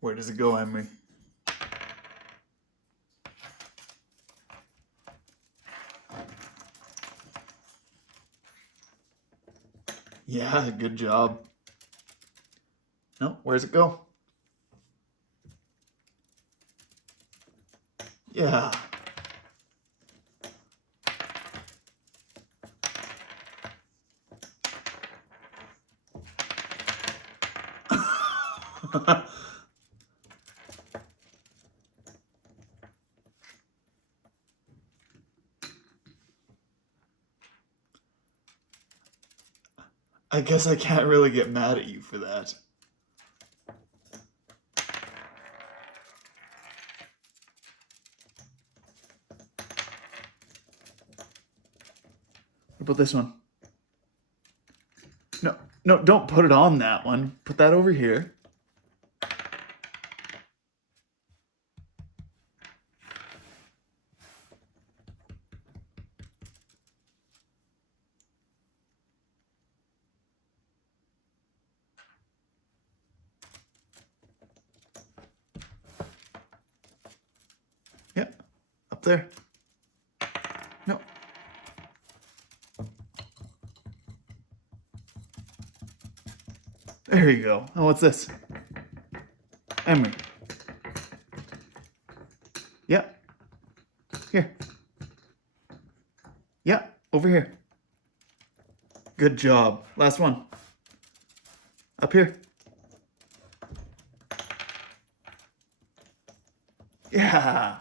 Where does it go, Emery? Yeah, good job. No, where's it go? Yeah. I guess I can't really get mad at you for that. What about this one? No, no, don't put it on that one. Put that over here. Yep, up there. No. There you go. Oh, what's this? Emery. Yep. Here. Yep, over here. Good job. Last one. Up here. Yeah.